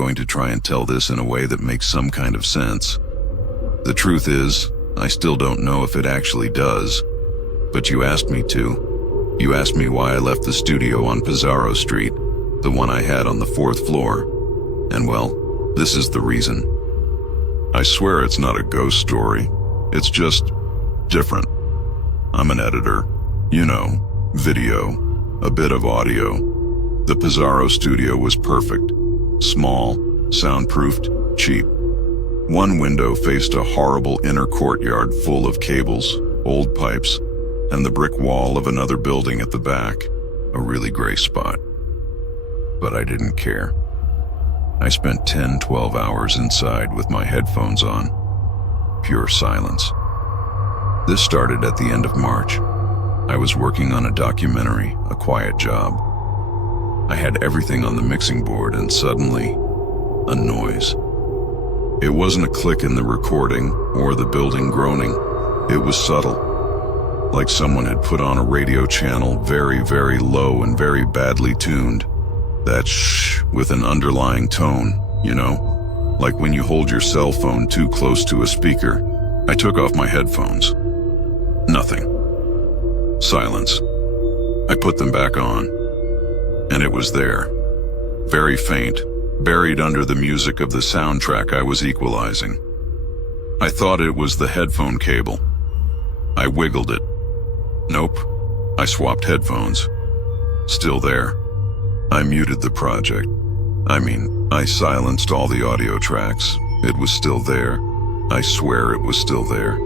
going to try and tell this in a way that makes some kind of sense. The truth is, I still don't know if it actually does. But you asked me to. You asked me why I left the studio on Pizarro Street, the one I had on the 4th floor. And well, this is the reason. I swear it's not a ghost story. It's just different. I'm an editor. You know, video, a bit of audio. The Pizarro studio was perfect. Small, soundproofed, cheap. One window faced a horrible inner courtyard full of cables, old pipes, and the brick wall of another building at the back, a really gray spot. But I didn't care. I spent 10-12 hours inside with my headphones on. Pure silence. This started at the end of March. I was working on a documentary, a quiet job. I had everything on the mixing board and suddenly, a noise. It wasn't a click in the recording or the building groaning. It was subtle, like someone had put on a radio channel very, very low and very badly tuned. That shh with an underlying tone, you know, like when you hold your cell phone too close to a speaker. I took off my headphones. Nothing. Silence. I put them back on, and it was there, very faint, buried under the music of the soundtrack I was equalizing. I thought it was the headphone cable. I wiggled it. Nope. I swapped headphones. Still there. I muted the project. I silenced all the audio tracks. It was still there. I swear it was still there.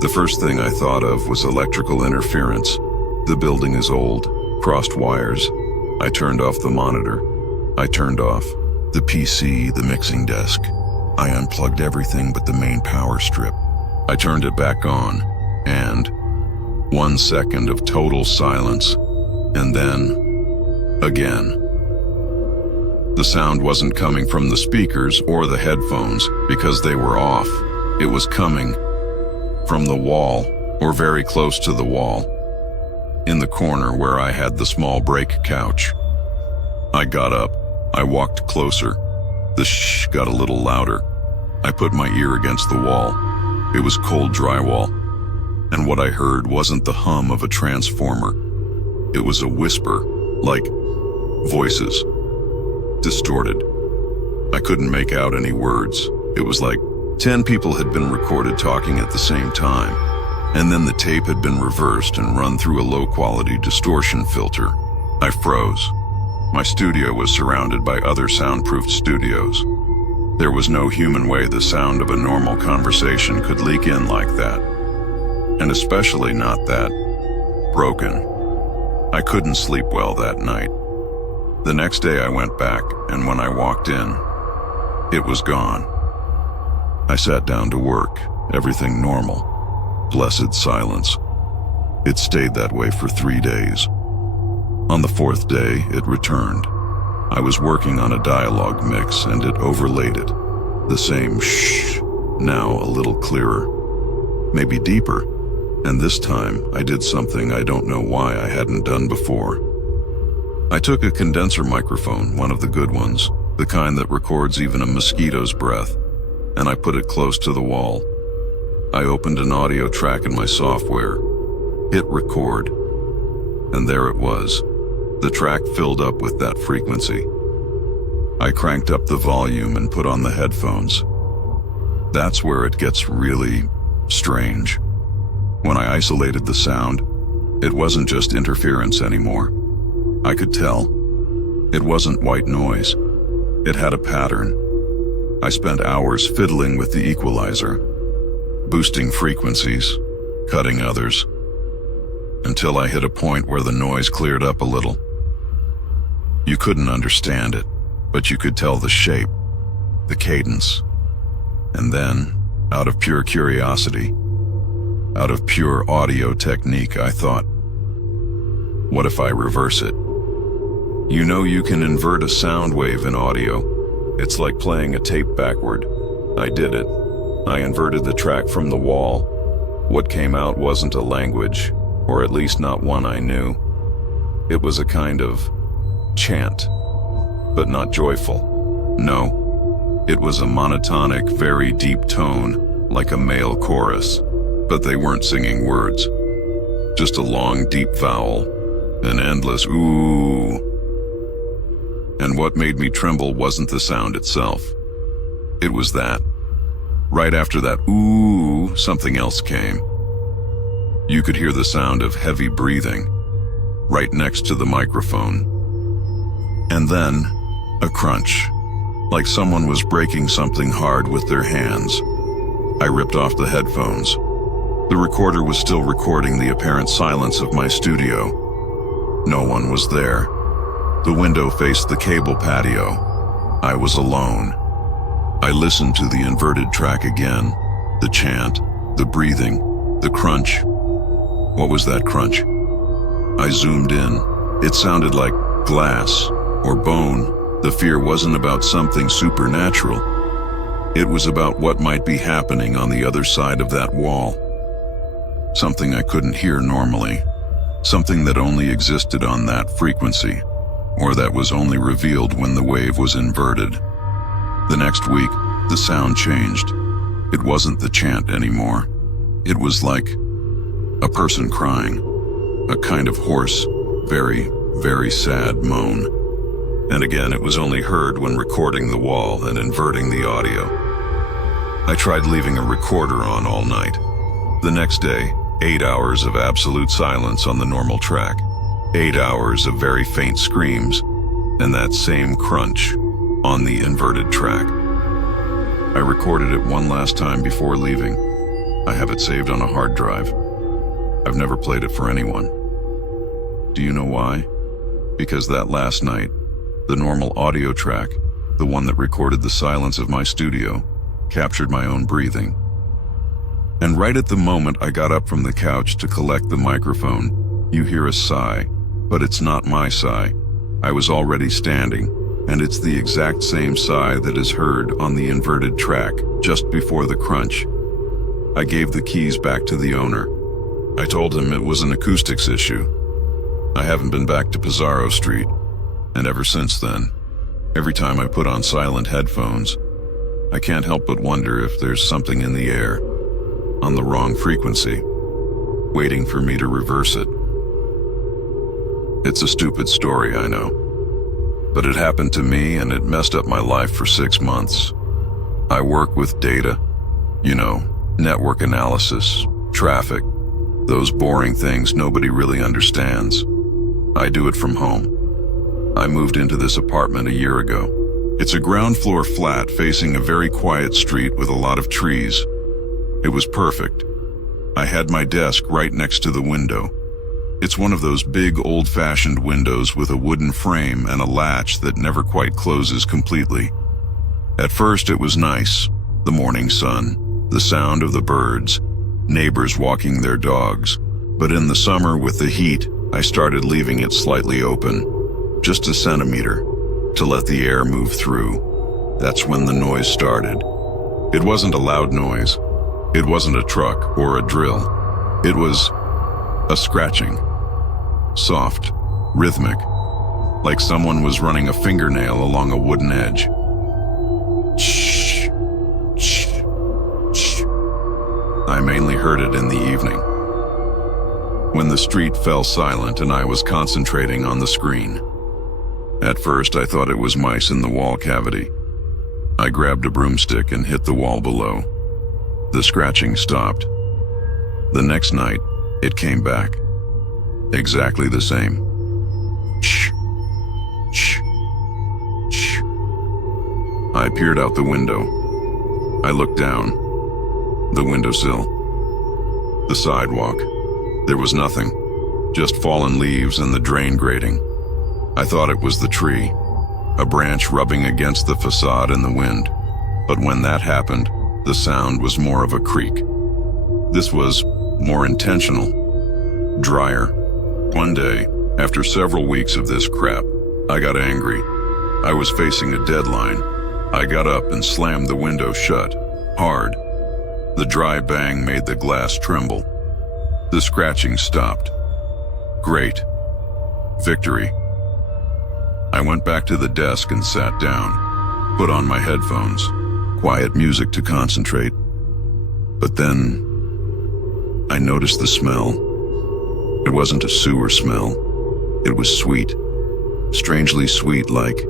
The first thing I thought of was electrical interference. The building is old, crossed wires. I turned off the monitor. I turned off the PC, the mixing desk. I unplugged everything but the main power strip. I turned it back on, and 1 second of total silence, and then again. The sound wasn't coming from the speakers or the headphones because they were off. It was coming from the wall, or very close to the wall, in the corner where I had the small break couch. I got up. I walked closer. The shh got a little louder. I put my ear against the wall. It was cold drywall, and what I heard wasn't the hum of a transformer. It was a whisper, like voices, distorted. I couldn't make out any words. It was like 10 people had been recorded talking at the same time, and then the tape had been reversed and run through a low-quality distortion filter. I froze. My studio was surrounded by other soundproofed studios. There was no human way the sound of a normal conversation could leak in like that, and especially not that broken. I couldn't sleep well that night. The next day I went back, and when I walked in, it was gone. I sat down to work, everything normal, blessed silence. It stayed that way for 3 days. On the 4th day, it returned. I was working on a dialogue mix, and it overlaid it. The same shh, now a little clearer, maybe deeper, and this time I did something I don't know why I hadn't done before. I took a condenser microphone, one of the good ones, the kind that records even a mosquito's breath, and I put it close to the wall. I opened an audio track in my software, hit record, and there it was. The track filled up with that frequency. I cranked up the volume and put on the headphones. That's where it gets really strange. When I isolated the sound, it wasn't just interference anymore. I could tell. It wasn't white noise. It had a pattern. I spent hours fiddling with the equalizer, boosting frequencies, cutting others, until I hit a point where the noise cleared up a little. You couldn't understand it, but you could tell the shape, the cadence. And then, out of pure curiosity, out of pure audio technique, I thought, what if I reverse it? You know you can invert a sound wave in audio. It's like playing a tape backward. I did it. I inverted the track from the wall. What came out wasn't a language, or at least not one I knew. It was a kind of chant, but not joyful, No, it was a monotonic, very deep tone, like a male chorus, but they weren't singing words. Just a long, deep vowel, an endless ooh. And what made me tremble wasn't the sound itself. It was that. Right after that ooh, something else came. You could hear the sound of heavy breathing, right next to the microphone. And then, a crunch, like someone was breaking something hard with their hands. I ripped off the headphones. The recorder was still recording the apparent silence of my studio. No one was there. The window faced the cable patio. I was alone. I listened to the inverted track again. The chant, the breathing, the crunch. What was that crunch? I zoomed in. It sounded like glass or bone. The fear wasn't about something supernatural. It was about what might be happening on the other side of that wall. Something I couldn't hear normally. Something that only existed on that frequency, or that was only revealed when the wave was inverted. The next week, the sound changed. It wasn't the chant anymore. It was like a person crying, a kind of hoarse, very, very sad moan. And again, it was only heard when recording the wall and inverting the audio. I tried leaving a recorder on all night. The next day, 8 hours of absolute silence on the normal track, 8 hours of very faint screams, and that same crunch on the inverted track. I recorded it one last time before leaving. I have it saved on a hard drive. I've never played it for anyone. Do you know why? Because that last night, the normal audio track, the one that recorded the silence of my studio, captured my own breathing. And right at the moment I got up from the couch to collect the microphone, you hear a sigh, but it's not my sigh. I was already standing, and it's the exact same sigh that is heard on the inverted track just before the crunch. I gave the keys back to the owner. I told him it was an acoustics issue. I haven't been back to Pizarro Street, and ever since then, every time I put on silent headphones, I can't help but wonder if there's something in the air, on the wrong frequency, waiting for me to reverse it. It's a stupid story, I know, but it happened to me and it messed up my life for 6 months. I work with data, network analysis, traffic, those boring things nobody really understands. I do it from home. I moved into this apartment a year ago. It's a ground floor flat facing a very quiet street with a lot of trees. It was perfect. I had my desk right next to the window. It's one of those big old-fashioned windows with a wooden frame and a latch that never quite closes completely. At first it was nice. The morning sun, the sound of the birds, neighbors walking their dogs. But in the summer with the heat, I started leaving it slightly open, just a centimeter, to let the air move through. That's when the noise started. It wasn't a loud noise. It wasn't a truck or a drill. It was a scratching. Soft, rhythmic, like someone was running a fingernail along a wooden edge. Shh, shh, shh. I mainly heard it in the evening, when the street fell silent and I was concentrating on the screen. At first I thought it was mice in the wall cavity. I grabbed a broomstick and hit the wall below. The scratching stopped. The next night, it came back. Exactly the same. Shh, shh, shh. I peered out the window. I looked down. The windowsill. The sidewalk. There was nothing. Just fallen leaves and the drain grating. I thought it was the tree, a branch rubbing against the facade in the wind. But when that happened, the sound was more of a creak. This was more intentional, drier. One day, after several weeks of this crap, I got angry. I was facing a deadline. I got up and slammed the window shut, hard. The dry bang made the glass tremble. The scratching stopped. Great. Victory. I went back to the desk and sat down. Put on my headphones, quiet music to concentrate. But then, I noticed the smell. It wasn't a sewer smell. It was sweet, strangely sweet, like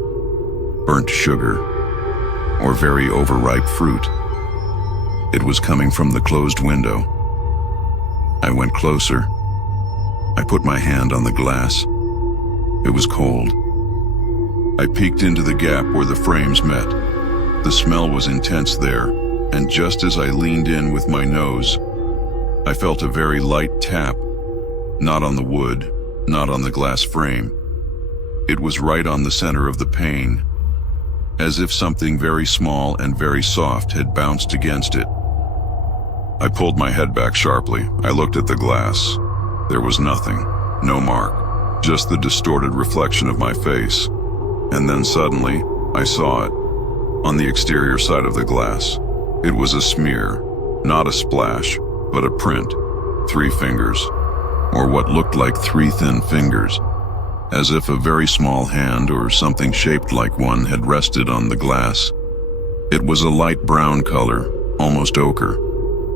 burnt sugar or very overripe fruit. It was coming from the closed window. I went closer. I put my hand on the glass. It was cold. I peeked into the gap where the frames met. The smell was intense there, and just as I leaned in with my nose, I felt a very light tap, not on the wood, not on the glass frame. It was right on the center of the pane, as if something very small and very soft had bounced against it. I pulled my head back sharply. I looked at the glass. There was nothing, no mark, just the distorted reflection of my face. And then suddenly, I saw it. On the exterior side of the glass, it was a smear, not a splash, but a print. 3 fingers, or what looked like 3 thin fingers, as if a very small hand or something shaped like one had rested on the glass. It was a light brown color, almost ochre.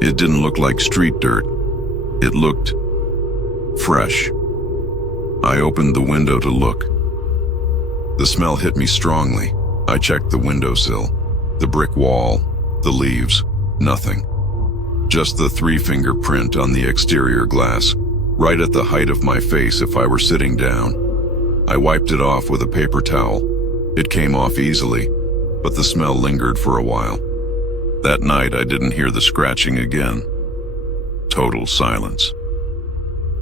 It didn't look like street dirt. It looked fresh. I opened the window to look. The smell hit me strongly. I checked the windowsill, the brick wall, the leaves, nothing. Just the 3-finger print on the exterior glass, right at the height of my face if I were sitting down. I wiped it off with a paper towel. It came off easily, but the smell lingered for a while. That night I didn't hear the scratching again. Total silence.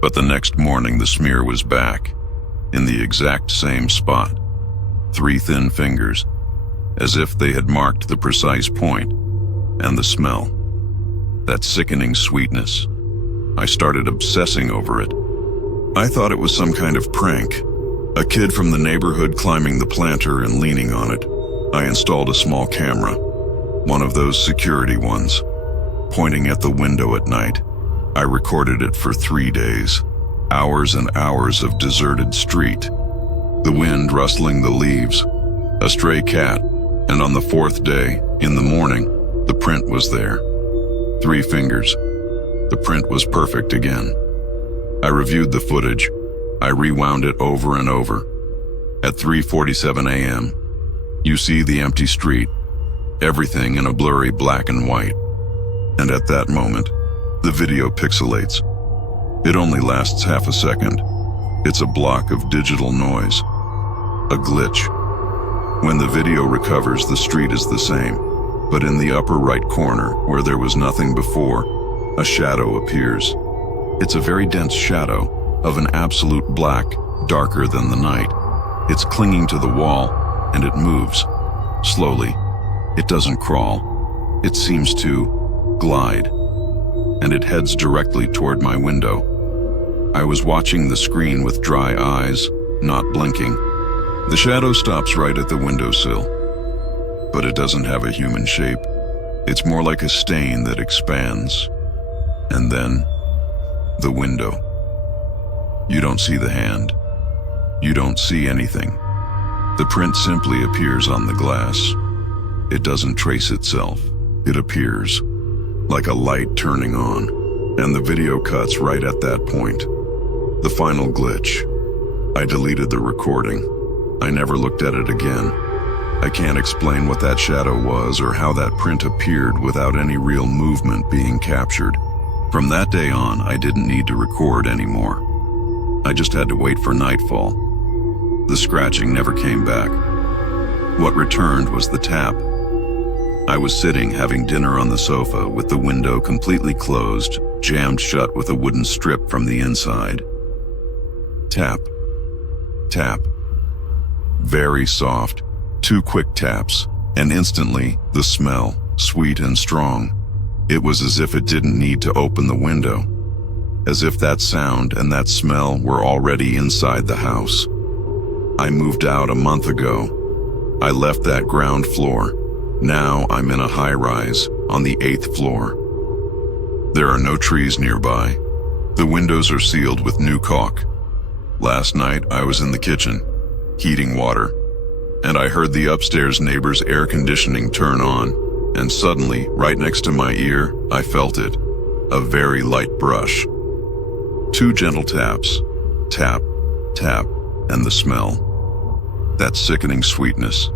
But the next morning the smear was back, in the exact same spot. 3 thin fingers, as if they had marked the precise point, and the smell. That sickening sweetness. I started obsessing over it. I thought it was some kind of prank. A kid from the neighborhood climbing the planter and leaning on it. I installed a small camera, one of those security ones, pointing at the window at night. I recorded it for 3 days. Hours and hours of deserted street. The wind rustling the leaves. A stray cat. And on the 4th day, in the morning, the print was there. 3 fingers. The print was perfect again. I reviewed the footage. I rewound it over and over. At 3:47 a.m., you see the empty street, everything in a blurry black and white. And at that moment, the video pixelates. It only lasts half a second. It's a block of digital noise. A glitch. When the video recovers, the street is the same, but in the upper right corner, where there was nothing before, a shadow appears. It's a very dense shadow, of an absolute black, darker than the night. It's clinging to the wall, and it moves. Slowly. It doesn't crawl. It seems to glide. And it heads directly toward my window. I was watching the screen with dry eyes, not blinking. The shadow stops right at the windowsill. But it doesn't have a human shape. It's more like a stain that expands. And then, the window. You don't see the hand. You don't see anything. The print simply appears on the glass. It doesn't trace itself. It appears, like a light turning on, and the video cuts right at that point. The final glitch. I deleted the recording. I never looked at it again. I can't explain what that shadow was or how that print appeared without any real movement being captured. From that day on, I didn't need to record anymore. I just had to wait for nightfall. The scratching never came back. What returned was the tap. I was sitting having dinner on the sofa with the window completely closed, jammed shut with a wooden strip from the inside. Tap. Tap. Very soft. 2 quick taps, and instantly, the smell, sweet and strong. It was as if it didn't need to open the window. As if that sound and that smell were already inside the house. I moved out a month ago. I left that ground floor. Now I'm in a high-rise on the 8th floor. There are no trees nearby. The windows are sealed with new caulk. Last night I was in the kitchen, heating water. and I heard the upstairs neighbor's air conditioning turn on, and suddenly, right next to my ear, I felt it. A very light brush. 2 gentle taps. Tap, tap, and the smell. That sickening sweetness.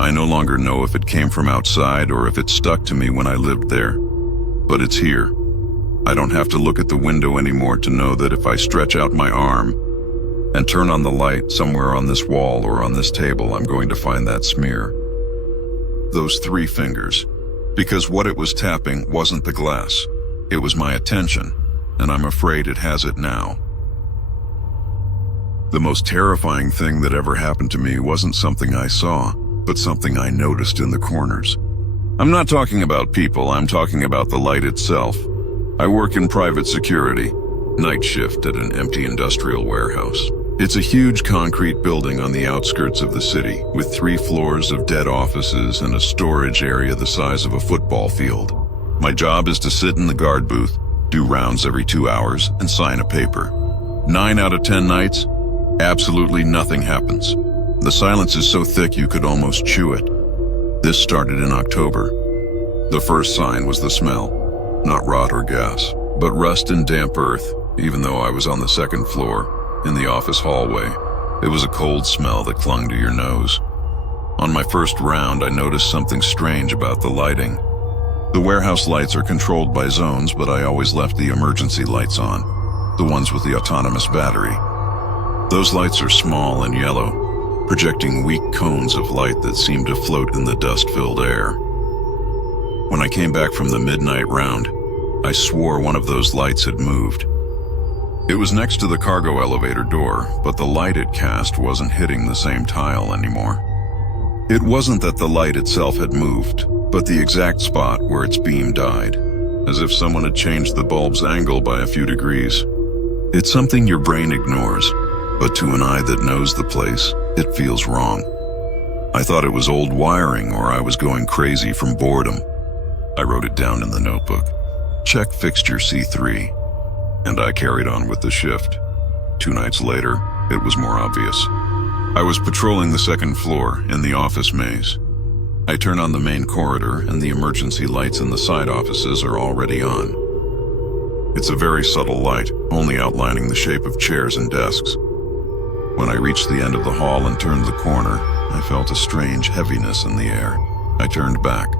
I no longer know if it came from outside or if it stuck to me when I lived there. But it's here. I don't have to look at the window anymore to know that if I stretch out my arm and turn on the light somewhere on this wall or on this table, I'm going to find that smear. Those 3 fingers. Because what it was tapping wasn't the glass. It was my attention, and I'm afraid it has it now. The most terrifying thing that ever happened to me wasn't something I saw, but something I noticed in the corners. I'm not talking about people, I'm talking about the light itself. I work in private security, night shift at an empty industrial warehouse. It's a huge concrete building on the outskirts of the city, with 3 floors of dead offices and a storage area the size of a football field. My job is to sit in the guard booth, do rounds every 2 hours, and sign a paper. 9 out of 10 nights, absolutely nothing happens. The silence is so thick you could almost chew it. This started in October. The first sign was the smell, not rot or gas, but rust and damp earth, even though I was on the 2nd floor, in the office hallway. It was a cold smell that clung to your nose. On my first round, I noticed something strange about the lighting. The warehouse lights are controlled by zones, but I always left the emergency lights on, the ones with the autonomous battery. Those lights are small and yellow, projecting weak cones of light that seem to float in the dust-filled air. When I came back from the midnight round, I swore one of those lights had moved. It was next to the cargo elevator door, but the light it cast wasn't hitting the same tile anymore. It wasn't that the light itself had moved, but the exact spot where its beam died, as if someone had changed the bulb's angle by a few degrees. It's something your brain ignores, but to an eye that knows the place, it feels wrong. I thought it was old wiring or I was going crazy from boredom. I wrote it down in the notebook. Check fixture C3. And I carried on with the shift. 2 nights later, it was more obvious. I was patrolling the 2nd floor in the office maze. I turn on the main corridor and the emergency lights in the side offices are already on. It's a very subtle light, only outlining the shape of chairs and desks. When I reached the end of the hall and turned the corner, I felt a strange heaviness in the air. I turned back.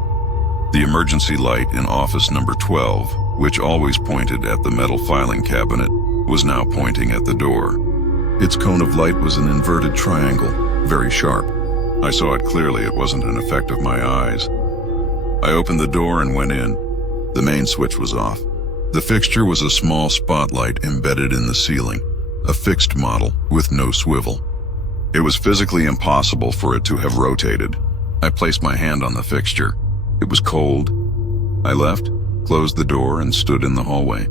The emergency light in office number 12, which always pointed at the metal filing cabinet, was now pointing at the door. Its cone of light was an inverted triangle, very sharp. I saw it clearly, it wasn't an effect of my eyes. I opened the door and went in. The main switch was off. The fixture was a small spotlight embedded in the ceiling, a fixed model with no swivel. It was physically impossible for it to have rotated. I placed my hand on the fixture. It was cold. I left, closed the door, and stood in the hallway.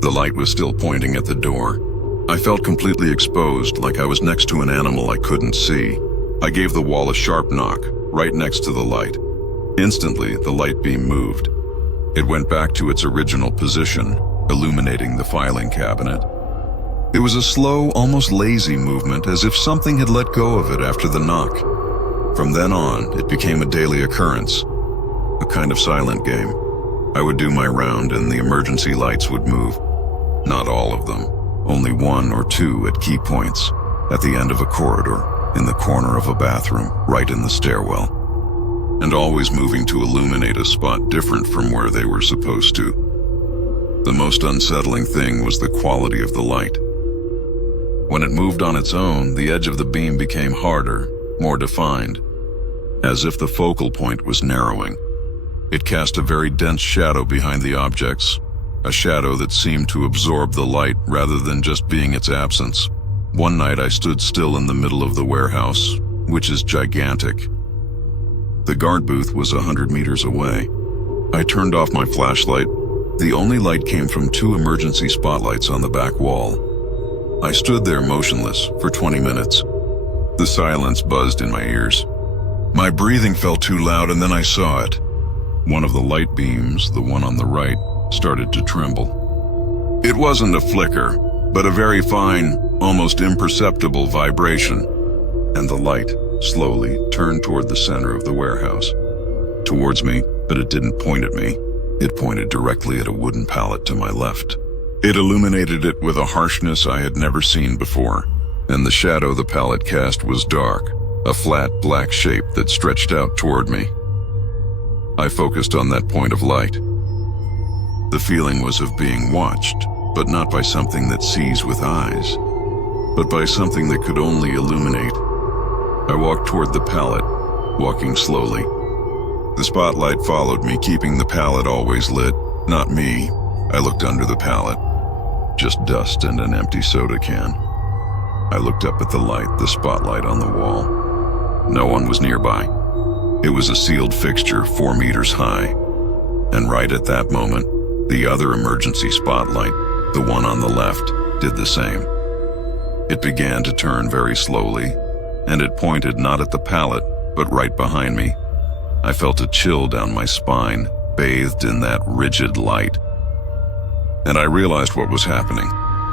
The light was still pointing at the door. I felt completely exposed, like I was next to an animal I couldn't see. I gave the wall a sharp knock, right next to the light. Instantly, the light beam moved. It went back to its original position, illuminating the filing cabinet. It was a slow, almost lazy movement, as if something had let go of it after the knock. From then on, it became a daily occurrence, a kind of silent game. I would do my round and the emergency lights would move. Not all of them, only 1 or 2 at key points, at the end of a corridor, in the corner of a bathroom, right in the stairwell, and always moving to illuminate a spot different from where they were supposed to. The most unsettling thing was the quality of the light. When it moved on its own, the edge of the beam became harder, more defined, as if the focal point was narrowing. It cast a very dense shadow behind the objects, a shadow that seemed to absorb the light rather than just being its absence. One night I stood still in the middle of the warehouse, which is gigantic. The guard booth was 100 meters away. I turned off my flashlight. The only light came from 2 emergency spotlights on the back wall. I stood there motionless for 20 minutes. The silence buzzed in my ears. My breathing felt too loud, and then I saw it. One of the light beams, the one on the right, started to tremble. It wasn't a flicker, but a very fine, almost imperceptible vibration, and the light slowly turned toward the center of the warehouse. Towards me, but it didn't point at me. It pointed directly at a wooden pallet to my left. It illuminated it with a harshness I had never seen before, and the shadow the pallet cast was dark, a flat black shape that stretched out toward me. I focused on that point of light. The feeling was of being watched, but not by something that sees with eyes, but by something that could only illuminate. I walked toward the pallet, walking slowly. The spotlight followed me, keeping the pallet always lit, not me. I looked under the pallet. Just dust and an empty soda can. I looked up at the light, the spotlight on the wall. No one was nearby. It was a sealed fixture 4 meters high. And right at that moment, the other emergency spotlight, the one on the left, did the same. It began to turn very slowly, and it pointed not at the pallet, but right behind me. I felt a chill down my spine, bathed in that rigid light. And I realized what was happening.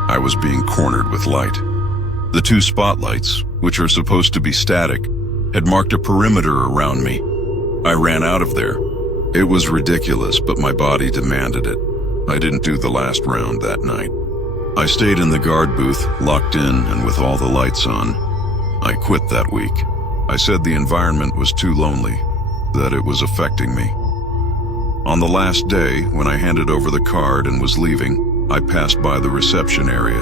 I was being cornered with light. The 2 spotlights, which are supposed to be static, had marked a perimeter around me. I ran out of there. It was ridiculous, but my body demanded it. I didn't do the last round that night. I stayed in the guard booth, locked in and with all the lights on. I quit that week. I said the environment was too lonely, that it was affecting me. On the last day, when I handed over the card and was leaving, I passed by the reception area.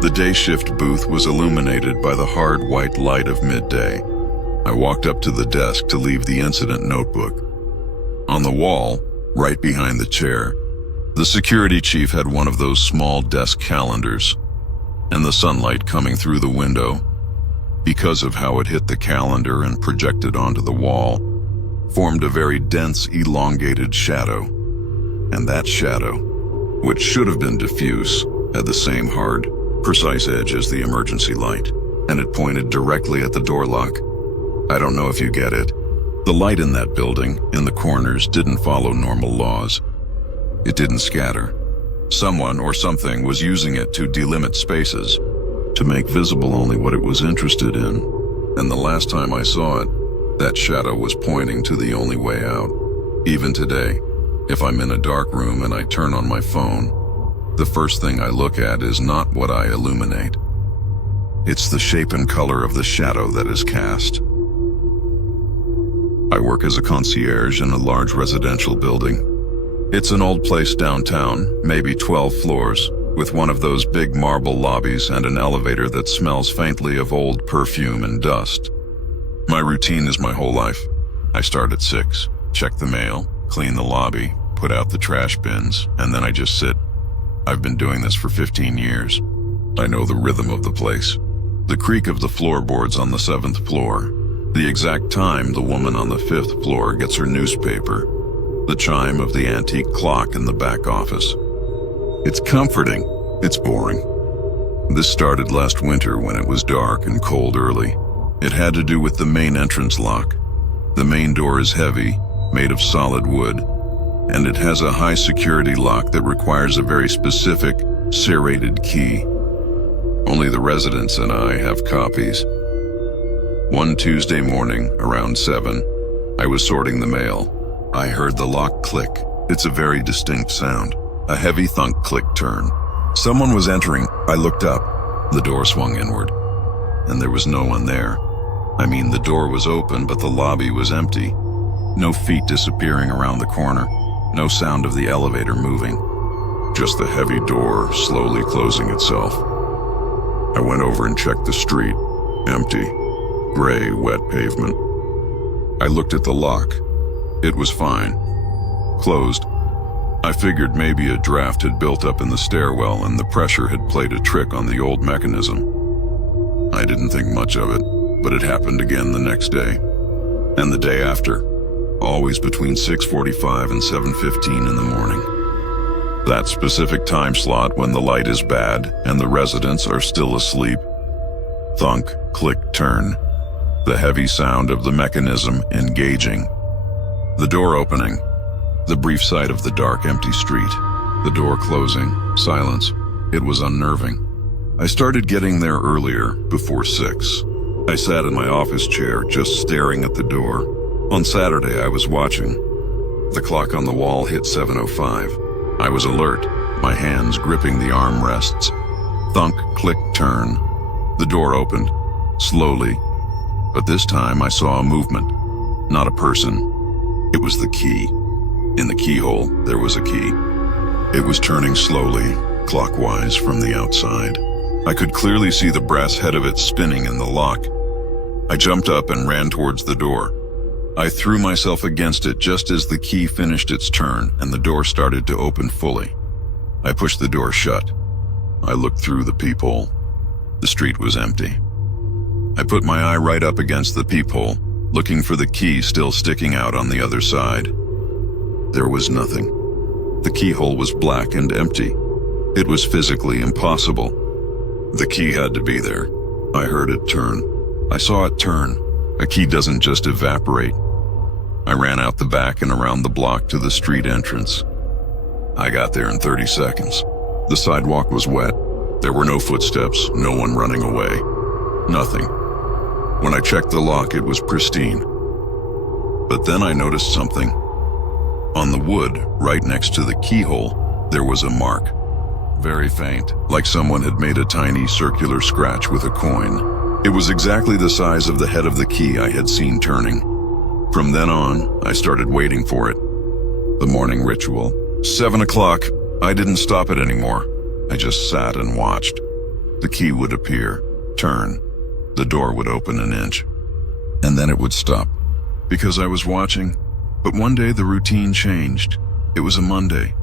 The day shift booth was illuminated by the hard white light of midday. I walked up to the desk to leave the incident notebook. On the wall, right behind the chair, the security chief had one of those small desk calendars, and the sunlight coming through the window, because of how it hit the calendar and projected onto the wall, formed a very dense, elongated shadow. And that shadow, which should have been diffuse, had the same hard, precise edge as the emergency light, and it pointed directly at the door lock. I don't know if you get it. The light in that building, in the corners, didn't follow normal laws. It didn't scatter. Someone or something was using it to delimit spaces, to make visible only what it was interested in. And the last time I saw it, that shadow was pointing to the only way out. Even today, if I'm in a dark room and I turn on my phone, the first thing I look at is not what I illuminate. It's the shape and color of the shadow that is cast. I work as a concierge in a large residential building. It's an old place downtown, maybe 12 floors, with one of those big marble lobbies and an elevator that smells faintly of old perfume and dust. My routine is my whole life. I start at 6, check the mail, clean the lobby, put out the trash bins, and then I just sit. I've been doing this for 15 years. I know the rhythm of the place. The creak of the floorboards on the 7th floor. The exact time the woman on the 5th floor gets her newspaper. The chime of the antique clock in the back office. It's comforting. It's boring. This started last winter when it was dark and cold early. It had to do with the main entrance lock. The main door is heavy, made of solid wood, and it has a high security lock that requires a very specific, serrated key. Only the residents and I have copies. One Tuesday morning, around 7, I was sorting the mail. I heard the lock click. It's a very distinct sound. A heavy thunk click turn. Someone was entering. I looked up. The door swung inward, and there was no one there. I mean, the door was open, but the lobby was empty. No feet disappearing around the corner. No sound of the elevator moving. Just the heavy door slowly closing itself. I went over and checked the street. Empty. Gray, wet pavement. I looked at the lock. It was fine. Closed. I figured maybe a draft had built up in the stairwell and the pressure had played a trick on the old mechanism. I didn't think much of it, but it happened again the next day. And the day after. Always between 6:45 and 7:15 in the morning. That specific time slot when the light is bad and the residents are still asleep. Thunk, click, turn. The heavy sound of the mechanism engaging. The door opening. The brief sight of the dark, empty street. The door closing. Silence. It was unnerving. I started getting there earlier, before 6. I sat in my office chair, just staring at the door. On Saturday, I was watching. The clock on the wall hit 7:05. I was alert, my hands gripping the armrests. Thunk, click, turn. The door opened, slowly. But this time I saw a movement, not a person. It was the key. In the keyhole, there was a key. It was turning slowly, clockwise from the outside. I could clearly see the brass head of it spinning in the lock. I jumped up and ran towards the door. I threw myself against it just as the key finished its turn and the door started to open fully. I pushed the door shut. I looked through the peephole. The street was empty. I put my eye right up against the peephole, looking for the key still sticking out on the other side. There was nothing. The keyhole was black and empty. It was physically impossible. The key had to be there. I heard it turn. I saw it turn. A key doesn't just evaporate. I ran out the back and around the block to the street entrance. I got there in 30 seconds. The sidewalk was wet. There were no footsteps, no one running away. Nothing. When I checked the lock, it was pristine. But then I noticed something. On the wood, right next to the keyhole, there was a mark. Very faint, like someone had made a tiny circular scratch with a coin. It was exactly the size of the head of the key I had seen turning. From then on, I started waiting for it. The morning ritual. 7 o'clock. I didn't stop it anymore. I just sat and watched. The key would appear, turn. The door would open an inch. And then it would stop. Because I was watching. But one day the routine changed. It was a Monday.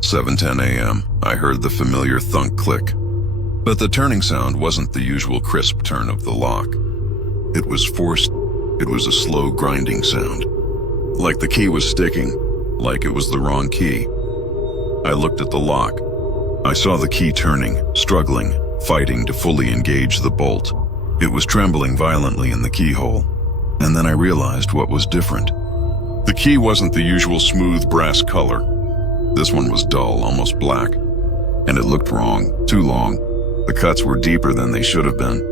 7:10 a.m. I heard the familiar thunk click. But the turning sound wasn't the usual crisp turn of the lock. It was forced. It was a slow grinding sound. Like the key was sticking. Like it was the wrong key. I looked at the lock. I saw the key turning, struggling, fighting to fully engage the bolt. It was trembling violently in the keyhole. And then I realized what was different. The key wasn't the usual smooth brass color. This one was dull, almost black. And it looked wrong, too long. The cuts were deeper than they should have been.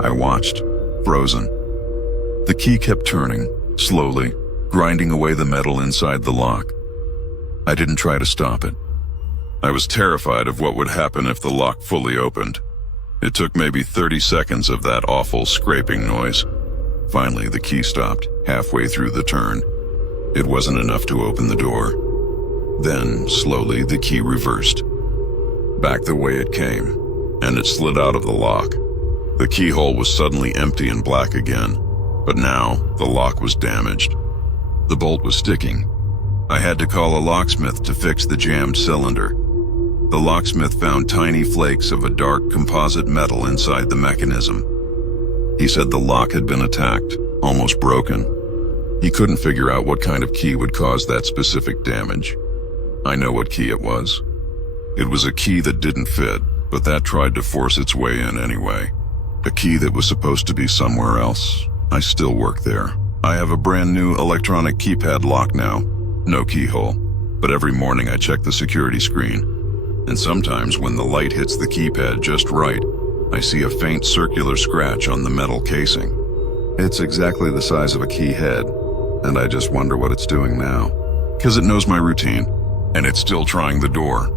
I watched, frozen. The key kept turning, slowly, grinding away the metal inside the lock. I didn't try to stop it. I was terrified of what would happen if the lock fully opened. It took maybe 30 seconds of that awful scraping noise. Finally, the key stopped, halfway through the turn. It wasn't enough to open the door. Then, slowly, the key reversed. Back the way it came, and it slid out of the lock. The keyhole was suddenly empty and black again, but now the lock was damaged. The bolt was sticking. I had to call a locksmith to fix the jammed cylinder. The locksmith found tiny flakes of a dark composite metal inside the mechanism. He said the lock had been attacked, almost broken. He couldn't figure out what kind of key would cause that specific damage. I know what key it was. It was a key that didn't fit, but that tried to force its way in anyway. A key that was supposed to be somewhere else. I still work there. I have a brand new electronic keypad lock now. No keyhole. But every morning I check the security screen. And sometimes when the light hits the keypad just right, I see a faint circular scratch on the metal casing. It's exactly the size of a key head, and I just wonder what it's doing now. Because it knows my routine, and it's still trying the door.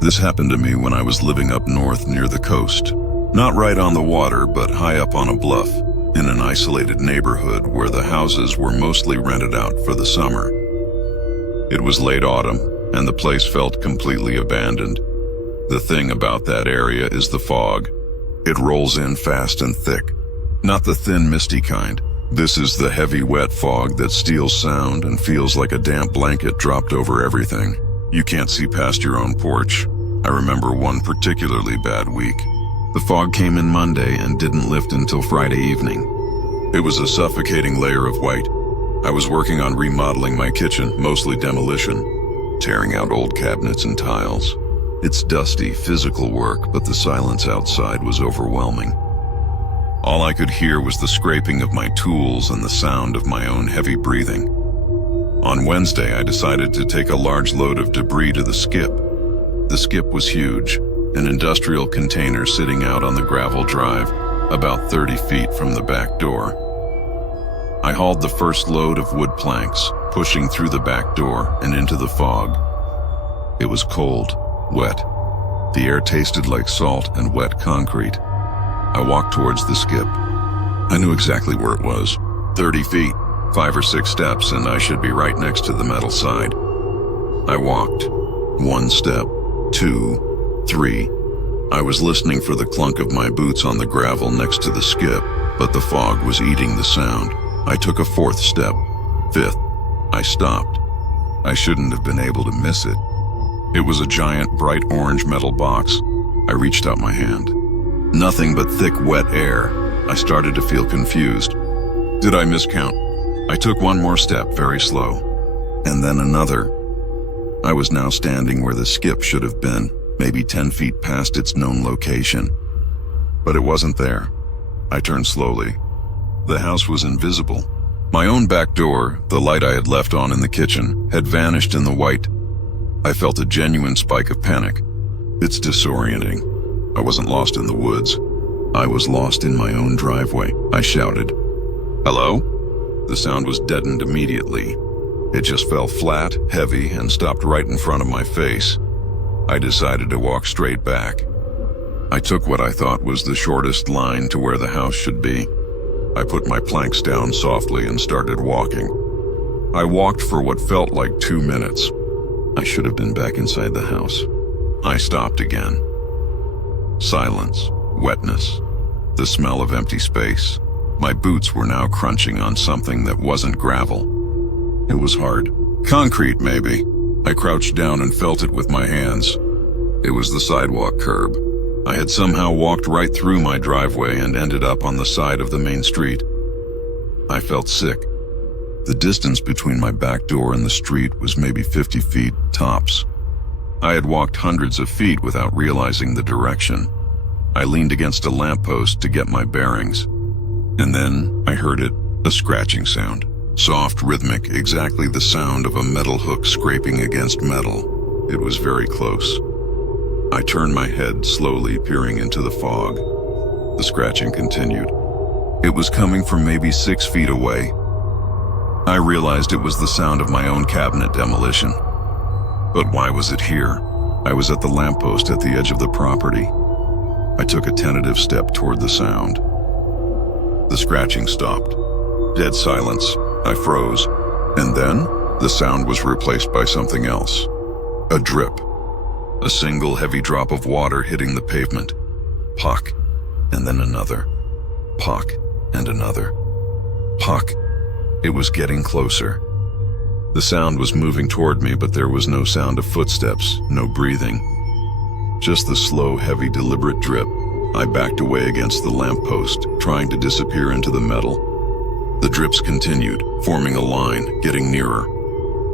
This happened to me when I was living up north near the coast. Not right on the water, but high up on a bluff, in an isolated neighborhood where the houses were mostly rented out for the summer. It was late autumn, and the place felt completely abandoned. The thing about that area is the fog. It rolls in fast and thick. Not the thin, misty kind. This is the heavy, wet fog that steals sound and feels like a damp blanket dropped over everything. You can't see past your own porch. I remember one particularly bad week. The fog came in Monday and didn't lift until Friday evening. It was a suffocating layer of white. I was working on remodeling my kitchen, mostly demolition, tearing out old cabinets and tiles. It's dusty, physical work, but the silence outside was overwhelming. All I could hear was the scraping of my tools and the sound of my own heavy breathing. On Wednesday, I decided to take a large load of debris to the skip. The skip was huge. an industrial container sitting out on the gravel drive, about 30 feet from the back door. I hauled the first load of wood planks, pushing through the back door and into the fog. It was cold, wet. The air tasted like salt and wet concrete. I walked towards the skip. I knew exactly where it was. 30 feet, 5 or 6 steps, and I should be right next to the metal side. I walked. 1 step, 2, 3. I was listening for the clunk of my boots on the gravel next to the skip, but the fog was eating the sound. I took a 4th step, 5th. I stopped. I shouldn't have been able to miss it. It was a giant, bright orange metal box. I reached out my hand. Nothing but thick, wet air. I started to feel confused. Did I miscount? I took 1 more step, very slow, and then another. I was now standing where the skip should have been, maybe 10 feet past its known location. But it wasn't there. I turned slowly. The house was invisible. My own back door, the light I had left on in the kitchen, had vanished in the white. I felt a genuine spike of panic. It's disorienting. I wasn't lost in the woods. I was lost in my own driveway. I shouted, "Hello?" The sound was deadened immediately. It just fell flat, heavy, and stopped right in front of my face. I decided to walk straight back. I took what I thought was the shortest line to where the house should be. I put my planks down softly and started walking. I walked for what felt like 2 minutes. I should have been back inside the house. I stopped again. Silence, wetness, the smell of empty space. My boots were now crunching on something that wasn't gravel. It was hard. Concrete, maybe. I crouched down and felt it with my hands. It was the sidewalk curb. I had somehow walked right through my driveway and ended up on the side of the main street. I felt sick. The distance between my back door and the street was maybe 50 feet, tops. I had walked hundreds of feet without realizing the direction. I leaned against a lamppost to get my bearings. And then I heard it, a scratching sound. Soft, rhythmic, exactly the sound of a metal hook scraping against metal. It was very close. I turned my head, slowly peering into the fog. The scratching continued. It was coming from maybe 6 feet away. I realized it was the sound of my own cabinet demolition. But why was it here? I was at the lamppost at the edge of the property. I took a tentative step toward the sound. The scratching stopped. Dead silence. I froze. And then, the sound was replaced by something else. A drip. A single heavy drop of water hitting the pavement. Pock. And then another. Pock. And another. Pock. It was getting closer. The sound was moving toward me, but there was no sound of footsteps, no breathing. Just the slow, heavy, deliberate drip. I backed away against the lamppost, trying to disappear into the metal. The drips continued, forming a line, getting nearer.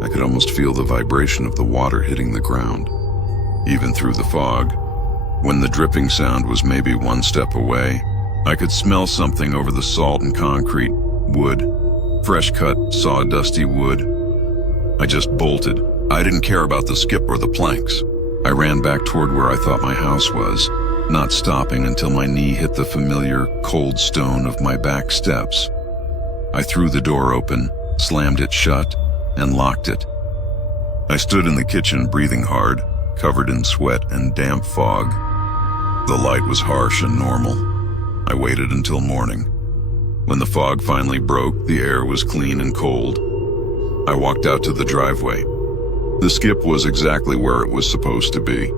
I could almost feel the vibration of the water hitting the ground. Even through the fog, when the dripping sound was maybe 1 step away, I could smell something over the salt and concrete, wood, fresh-cut, sawdusty wood. I just bolted. I didn't care about the skip or the planks. I ran back toward where I thought my house was, not stopping until my knee hit the familiar, cold stone of my back steps. I threw the door open, slammed it shut, and locked it. I stood in the kitchen breathing hard, covered in sweat and damp fog. The light was harsh and normal. I waited until morning. When the fog finally broke, the air was clean and cold. I walked out to the driveway. The skip was exactly where it was supposed to be.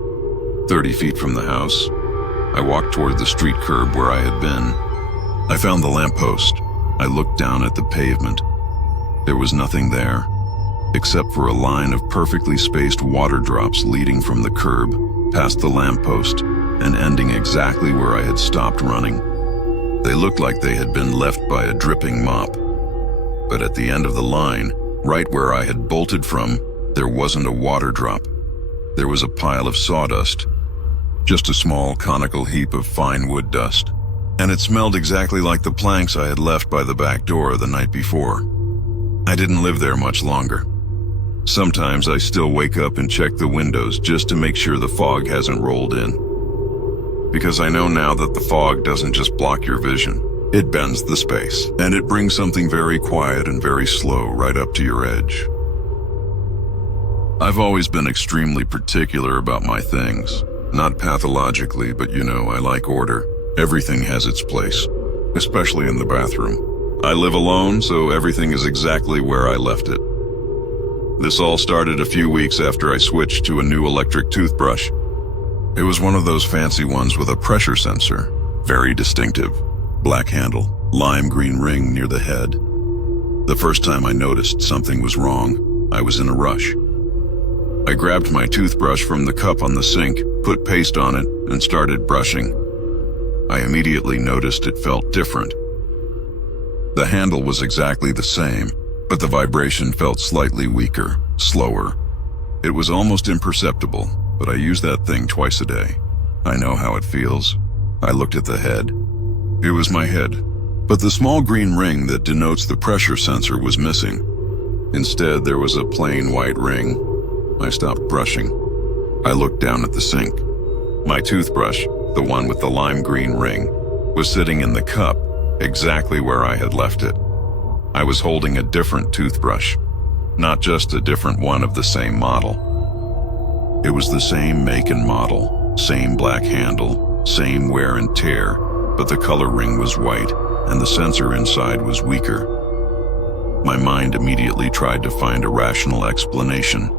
30 feet from the house. I walked toward the street curb where I had been. I found the lamppost. I looked down at the pavement. There was nothing there, except for a line of perfectly spaced water drops leading from the curb, past the lamppost, and ending exactly where I had stopped running. They looked like they had been left by a dripping mop. But at the end of the line, right where I had bolted from, there wasn't a water drop. There was a pile of sawdust, just a small conical heap of fine wood dust. And it smelled exactly like the planks I had left by the back door the night before. I didn't live there much longer. Sometimes I still wake up and check the windows just to make sure the fog hasn't rolled in. because I know now that the fog doesn't just block your vision. It bends the space, and it brings something very quiet and very slow right up to your edge. I've always been extremely particular about my things. Not pathologically, but I like order. Everything has its place, especially in the bathroom. I live alone, so everything is exactly where I left it. This all started a few weeks after I switched to a new electric toothbrush. It was one of those fancy ones with a pressure sensor, very distinctive. Black handle, lime green ring near the head. The first time I noticed something was wrong, I was in a rush. I grabbed my toothbrush from the cup on the sink, put paste on it, and started brushing. I immediately noticed it felt different. The handle was exactly the same, but the vibration felt slightly weaker, slower. It was almost imperceptible, but I use that thing twice a day. I know how it feels. I looked at the head. It was my head, but the small green ring that denotes the pressure sensor was missing. Instead, there was a plain white ring. I stopped brushing. I looked down at the sink. My toothbrush, the one with the lime green ring, was sitting in the cup, exactly where I had left it. I was holding a different toothbrush, not just a different one of the same model. It was the same make and model, same black handle, same wear and tear, but the color ring was white and the sensor inside was weaker. My mind immediately tried to find a rational explanation.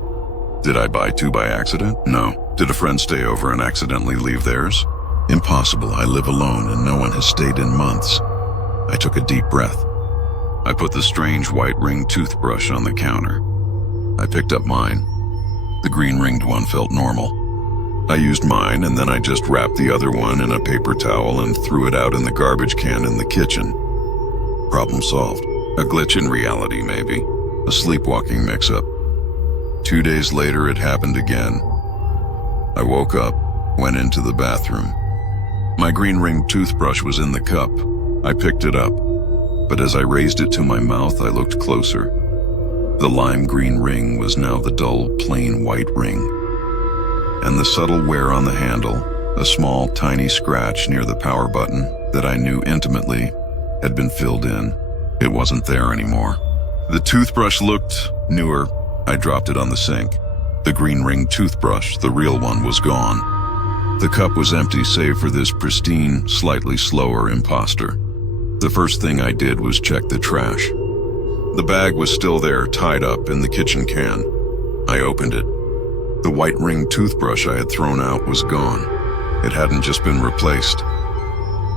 Did I buy two by accident? No. Did a friend stay over and accidentally leave theirs? Impossible. I live alone and no one has stayed in months. I took a deep breath. I put the strange white ring toothbrush on the counter. I picked up mine. The green ringed one felt normal. I used mine and then I just wrapped the other one in a paper towel and threw it out in the garbage can in the kitchen. Problem solved. A glitch in reality, maybe. A sleepwalking mix-up. 2 days later, it happened again. I woke up, went into the bathroom. My green ring toothbrush was in the cup. I picked it up, but as I raised it to my mouth, I looked closer. The lime green ring was now the dull, plain white ring. And the subtle wear on the handle, a small, tiny scratch near the power button that I knew intimately had been filled in. It wasn't there anymore. The toothbrush looked newer. I dropped it on the sink. The green ring toothbrush, the real one, was gone. The cup was empty save for this pristine, slightly slower imposter. The first thing I did was check the trash. The bag was still there, tied up in the kitchen can. I opened it. The white ring toothbrush I had thrown out was gone. It hadn't just been replaced.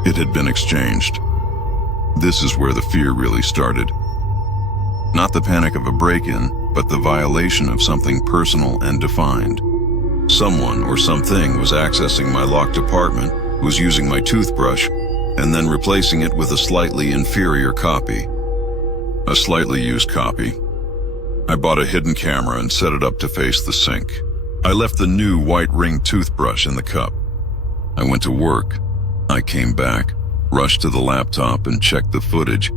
It had been exchanged. This is where the fear really started. Not the panic of a break-in, but the violation of something personal and defined. Someone or something was accessing my locked apartment, was using my toothbrush, and then replacing it with a slightly inferior copy. A slightly used copy. I bought a hidden camera and set it up to face the sink. I left the new white ring toothbrush in the cup. I went to work. I came back, rushed to the laptop and checked the footage.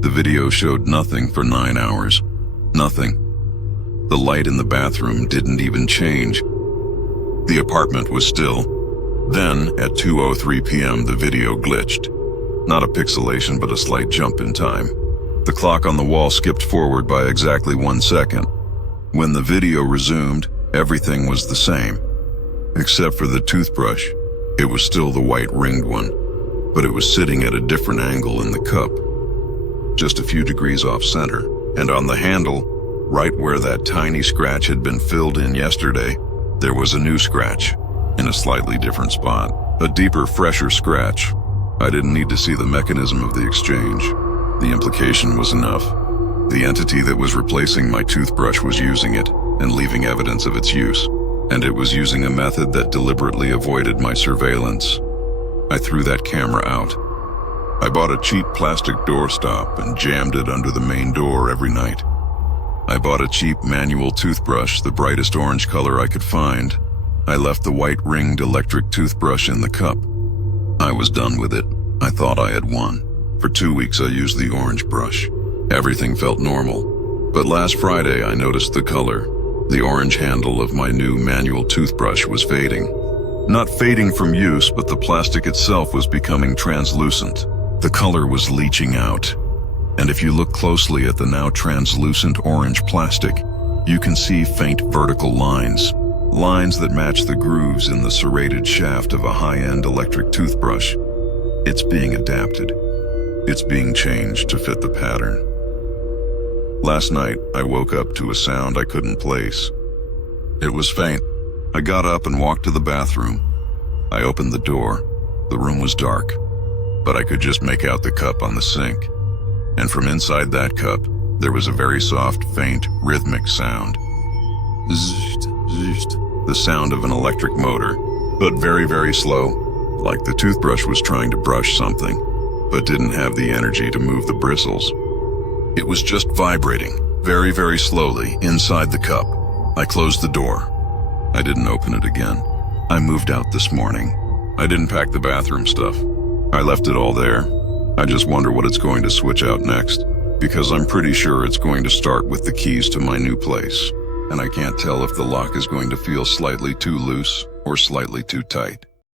The video showed nothing for 9 hours. Nothing. The light in the bathroom didn't even change. The apartment was still. Then, at 2:03 p.m., the video glitched. Not a pixelation, but a slight jump in time. The clock on the wall skipped forward by exactly 1 second. When the video resumed, everything was the same. Except for the toothbrush. It was still the white ringed one, but it was sitting at a different angle in the cup. Just a few degrees off center, and on the handle, right where that tiny scratch had been filled in yesterday, there was a new scratch, in a slightly different spot. A deeper, fresher scratch. I didn't need to see the mechanism of the exchange. The implication was enough. The entity that was replacing my toothbrush was using it and leaving evidence of its use, and it was using a method that deliberately avoided my surveillance. I threw that camera out. I bought a cheap plastic doorstop and jammed it under the main door every night. I bought a cheap manual toothbrush, the brightest orange color I could find. I left the white ringed electric toothbrush in the cup. I was done with it. I thought I had won. For 2 weeks I used the orange brush. Everything felt normal. But last Friday I noticed the color. The orange handle of my new manual toothbrush was fading. Not fading from use, but the plastic itself was becoming translucent. The color was leaching out. And if you look closely at the now translucent orange plastic, you can see faint vertical lines. Lines that match the grooves in the serrated shaft of a high-end electric toothbrush. It's being adapted. It's being changed to fit the pattern. Last night, I woke up to a sound I couldn't place. It was faint. I got up and walked to the bathroom. I opened the door. The room was dark, but I could just make out the cup on the sink. And from inside that cup, there was a very soft, faint, rhythmic sound. Zzzt, zzzt. The sound of an electric motor, but very, very slow, like the toothbrush was trying to brush something, but didn't have the energy to move the bristles. It was just vibrating, very, very slowly, inside the cup. I closed the door. I didn't open it again. I moved out this morning. I didn't pack the bathroom stuff. I left it all there. I just wonder what it's going to switch out next, because I'm pretty sure it's going to start with the keys to my new place, and I can't tell if the lock is going to feel slightly too loose or slightly too tight.